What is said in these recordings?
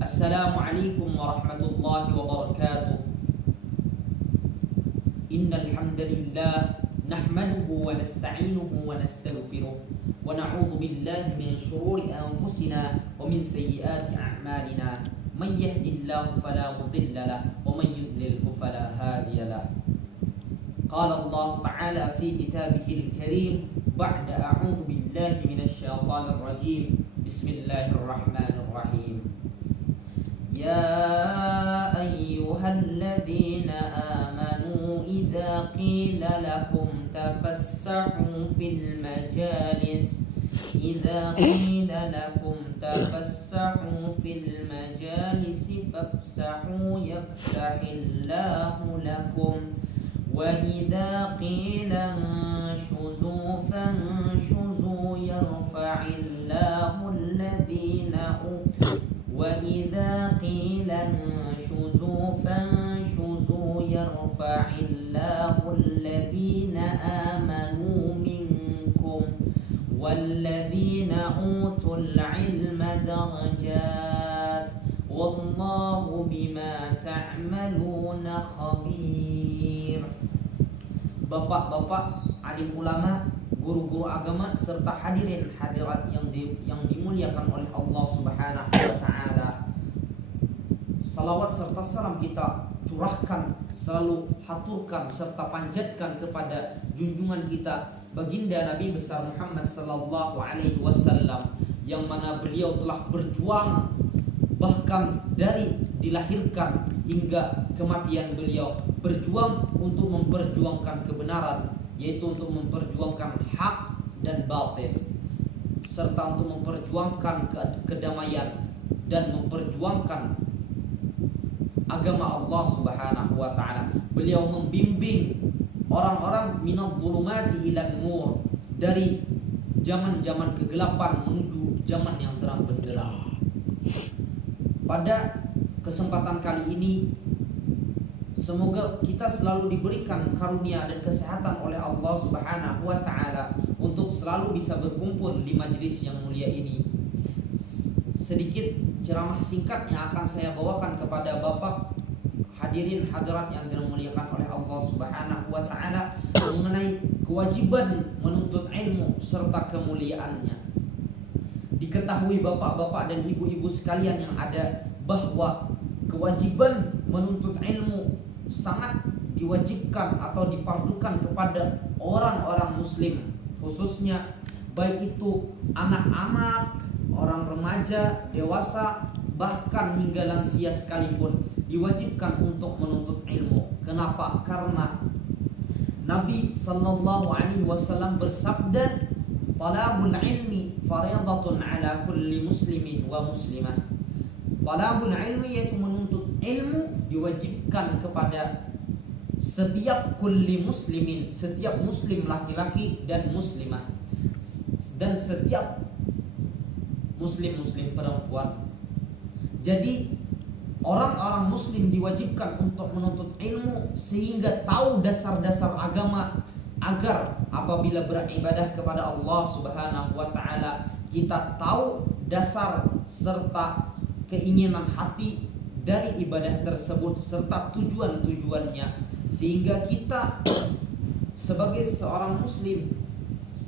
Assalamualaikum warahmatullahi wabarakatuh. Innal hamdalillah nahmaduhu wa nasta'inuhu wa nastaghfiruh wa na'udzu billahi min shururi anfusina wa min sayyiati a'malina. Man yahdihillahu fala mudilla lahu wa man yudlilhu fala hadiya lahu. Qala Allah Ta'ala fi kitabihil karim ba'da a'udzu billahi minasy syaithanir rajim. Bismillahirrahmanirrahim. يا أيها الذين آمنوا إذا قيل لكم تفسحوا في المجالس فافسحوا يفسح الله لكم وإذا قيل انشزوا فانشزوا يرفع الله الذين وإذا قيل انشزوا فانشزوا يرفع الله الذين آمنوا منكم والذين أوتوا العلم درجات والله بما تعملون خبير. Bapak-bapak, alim ulama, guru-guru agama serta hadirin hadirat yang dimuliakan oleh Allah Subhanahu wa taala. Salawat serta salam kita curahkan, selalu haturkan serta panjatkan kepada junjungan kita baginda Nabi besar Muhammad sallallahu alaihi wasallam, yang mana beliau telah berjuang bahkan dari dilahirkan hingga kematian beliau, berjuang untuk memperjuangkan kebenaran, yaitu untuk memperjuangkan hak dan batil, serta untuk memperjuangkan kedamaian dan memperjuangkan agama Allah Subhanahu wa taala. Beliau membimbing orang-orang minadh dhulumati ilan nur, dari zaman-zaman kegelapan menuju zaman yang terang benderang. Pada kesempatan kali ini, semoga kita selalu diberikan karunia dan kesehatan oleh Allah Subhanahu wa taala untuk selalu bisa berkumpul di majelis yang mulia ini. Sedikit ceramah singkat yang akan saya bawakan kepada Bapak hadirin hadirat yang dimuliakan oleh Allah Subhanahu wa taala mengenai kewajiban menuntut ilmu serta kemuliaannya. Diketahui bapak-bapak dan ibu-ibu sekalian yang ada bahwa kewajiban menuntut ilmu sangat diwajibkan atau dipardukan kepada orang-orang muslim, khususnya baik itu anak-anak, orang remaja, dewasa, bahkan hingga lansia sekalipun diwajibkan untuk menuntut ilmu. Kenapa? Karena Nabi sallallahu alaihi wasallam bersabda, "Talabul ilmi fariidatun ala kulli muslimin wa muslimah." Talabul ilmi yaitu menuntut ilmu diwajibkan kepada setiap kulli muslimin, setiap muslim laki-laki dan muslimah, dan setiap muslim perempuan. Jadi orang-orang muslim diwajibkan untuk menuntut ilmu sehingga tahu dasar-dasar agama, agar apabila beribadah kepada Allah Subhanahu wa taala kita tahu dasar serta keinginan hati dari ibadah tersebut serta tujuan-tujuannya, sehingga kita sebagai seorang muslim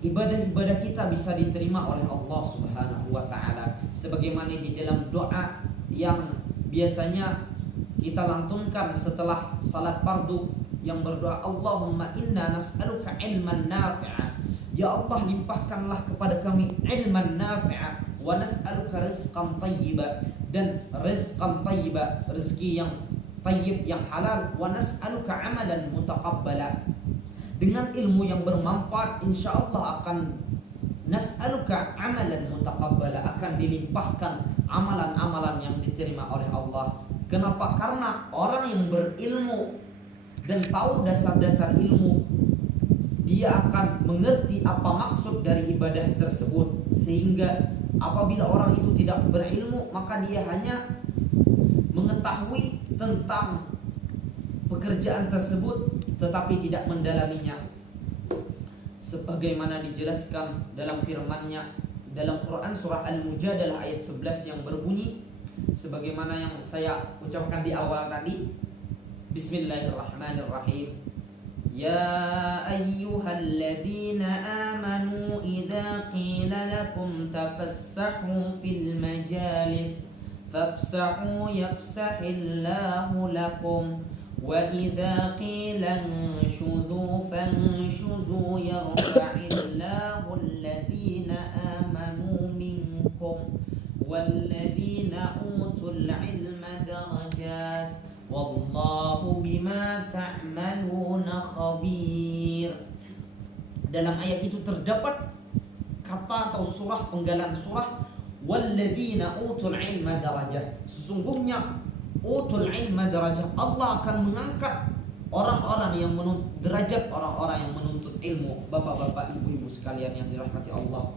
ibadah-ibadah kita bisa diterima oleh Allah Subhanahu wa taala, sebagaimana di dalam doa yang biasanya kita lantunkan setelah salat fardu, yang berdoa, Allahumma inna nas'aluka ilman nafi'a, ya Allah limpahkanlah kepada kami ilman nafi'a, wa nas'aluka rizqan tayyiba, dan rizqan tayyiba, rezeki yang tayyib, yang halal, wa nas'aluka amalan mutaqabbala, dengan ilmu yang bermanfaat insyaallah akan nas'aluka amalan mutaqabbala, akan dilimpahkan amalan-amalan yang diterima oleh Allah. Kenapa? Karena orang yang berilmu dan tahu dasar-dasar ilmu, dia akan mengerti apa maksud dari ibadah tersebut, sehingga apabila orang itu tidak berilmu maka dia hanya mengetahui tentang pekerjaan tersebut tetapi tidak mendalaminya. Sebagaimana dijelaskan dalam firman-Nya dalam Quran surah Al-Mujadalah ayat 11 yang berbunyi, sebagaimana yang saya ucapkan di awal tadi. Bismillahirrahmanirrahim. Ya ayyuhalladzina amanu idza qila lakum tafassahu fil majalis fafsahu yafsahillahu lakum wa idza qila anshuzu fanshuzu yarfa'illahu alladhina amanu minkum walladzina utul ilma darajat wallahu bima ta'maluna khabir. Dalam ayat itu terdapat kata atau surah, penggalan surah walladzina utul ilma darajat. Sesungguhnya utul ilma darajat, Allah akan mengangkat orang-orang yang menuntut derajat, orang-orang yang menuntut ilmu. Bapak-bapak, ibu-ibu sekalian yang dirahmati Allah,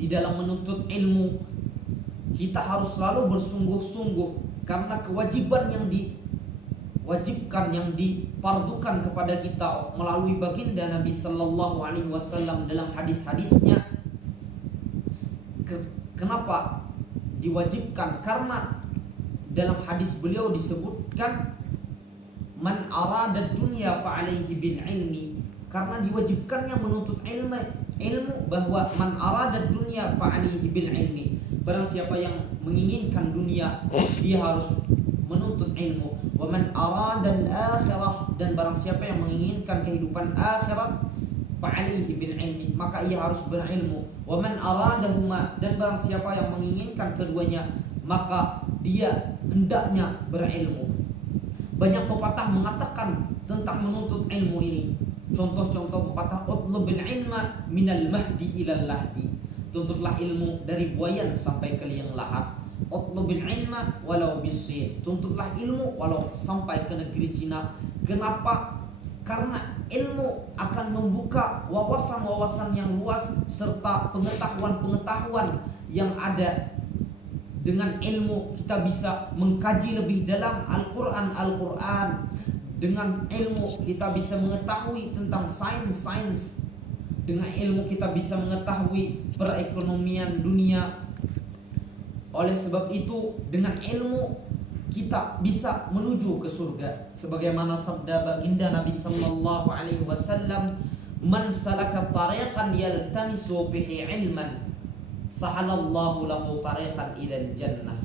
di dalam menuntut ilmu kita harus selalu bersungguh-sungguh, karena kewajiban yang diwajibkan, yang difardukan kepada kita melalui baginda Nabi Sallallahu Alaihi Wasallam dalam hadis-hadisnya. Kenapa diwajibkan? Karena dalam hadis beliau disebutkan man arada dunya fa alaihi bil ilmi, karena diwajibkannya menuntut ilmu bahwa man arada dunya fa alaihi bil ilmi, barang siapa yang menginginkan dunia dia harus menuntut ilmu. Wa man arada al-akhirah, dan barang siapa yang menginginkan kehidupan akhirat fa alaihi bil ilmi, maka ia harus berilmu. Wa man aradahuma, dan barang siapa yang menginginkan keduanya maka dia hendaknya berilmu. Banyak pepatah mengatakan tentang menuntut ilmu ini. Contoh-contoh pepatah: utlubil ilma minal mahdi ilal lahdi, tuntutlah ilmu dari buayan sampai ke liang lahat. Utlubil ilma walau bisin, tuntutlah ilmu walau sampai ke negeri Cina. Kenapa? Karena ilmu akan membuka wawasan-wawasan yang luas serta pengetahuan-pengetahuan yang ada. Dengan ilmu kita bisa mengkaji lebih dalam Al-Quran. Dengan ilmu kita bisa mengetahui tentang sains. Dengan ilmu kita bisa mengetahui perekonomian dunia. Oleh sebab itu, dengan ilmu kita bisa menuju ke surga. Sebagaimana sabda baginda Nabi Sallallahu Alaihi Wasallam, man salaka tariqan yaltamisu bihi ilman sahalallahu lahu tariqan ilal jannah.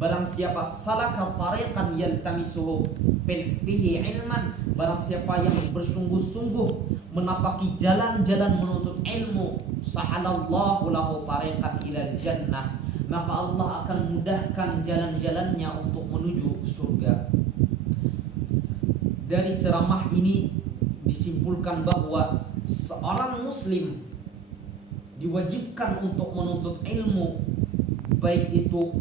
Barang siapa salaka tariqan yaltamisuhu bihi ilman, barang siapa yang bersungguh-sungguh menapaki jalan-jalan menuntut ilmu, sahalallahu lahu tariqan ilal jannah, maka Allah akan mudahkan jalan-jalannya untuk menuju surga. Dari ceramah ini disimpulkan bahwa seorang muslim diwajibkan untuk menuntut ilmu, baik itu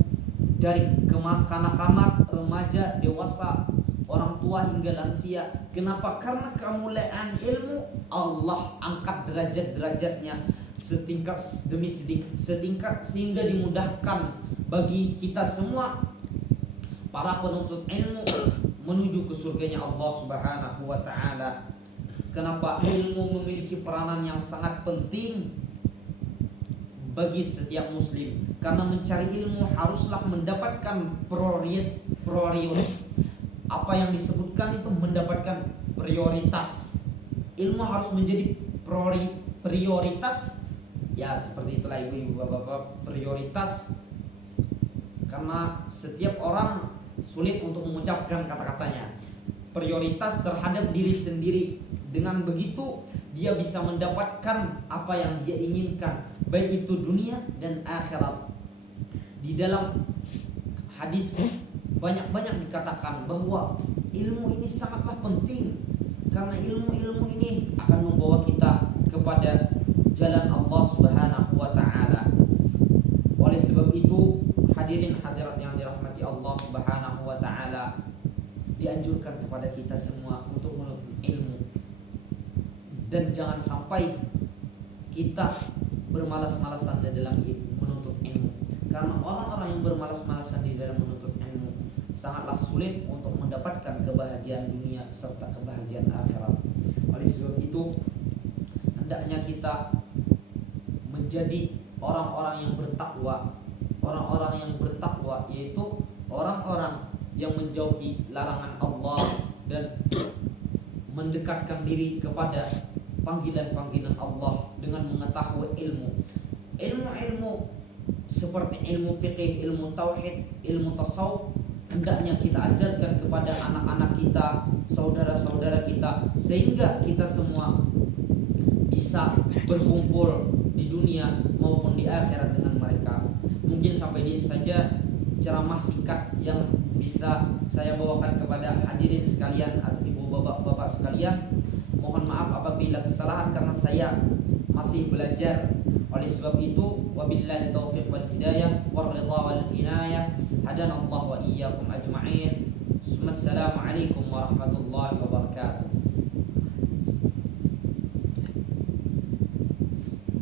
dari kanak-kanak, remaja, dewasa, orang tua hingga lansia. Kenapa? Karena kemuliaan ilmu Allah angkat derajat-derajatnya setingkat demi setingkat, sehingga dimudahkan bagi kita semua para penuntut ilmu menuju ke surganya Allah Subhanahu wa taala. Kenapa? Ilmu memiliki peranan yang sangat penting bagi setiap muslim, karena mencari ilmu haruslah mendapatkan prioritas. Apa yang disebutkan itu mendapatkan prioritas. Ilmu harus menjadi prioritas. Ya, seperti itulah ibu-ibu, bapak-bapak, prioritas. Karena setiap orang sulit untuk mengucapkan kata-katanya. Prioritas terhadap diri sendiri. Dengan begitu dia bisa mendapatkan apa yang dia inginkan, baik itu dunia dan akhirat. Di dalam hadis banyak-banyak dikatakan bahwa ilmu ini sangatlah penting, karena ilmu ini akan membawa kita kepada jalan Allah Subhanahu wa taala. Oleh sebab itu, hadirin hadirat yang dirahmati Allah Subhanahu wa taala, dianjurkan kepada kita semua untuk menuntut ilmu. Dan jangan sampai kita bermalas-malasan di dalam menuntut ilmu. Karena orang-orang yang bermalas-malasan di dalam menuntut ilmu sangatlah sulit untuk mendapatkan kebahagiaan dunia serta kebahagiaan akhirat. Oleh sebab itu, hendaknya kita menjadi orang-orang yang bertakwa, orang-orang yang bertakwa, yaitu orang-orang yang menjauhi larangan Allah dan mendekatkan diri kepada panggilan-panggilan Allah dengan mengetahui ilmu seperti ilmu fikih, ilmu tauhid, ilmu tasawuf, hendaknya kita ajarkan kepada anak-anak kita, saudara-saudara kita, sehingga kita semua bisa berkumpul di dunia maupun di akhirat dengan mereka. Mungkin sampai di sini saja ceramah singkat yang bisa saya bawakan kepada hadirin sekalian atau ibu bapak sekalian. Mohon maaf apabila kesalahan karena saya masih belajar. Oleh sebab itu, wabillahi taufiq wal hidayah wal ridha wal inayah. Hadanallahu wa iyyakum ajma'in. Assalamualaikum warahmatullahi wabarakatuh.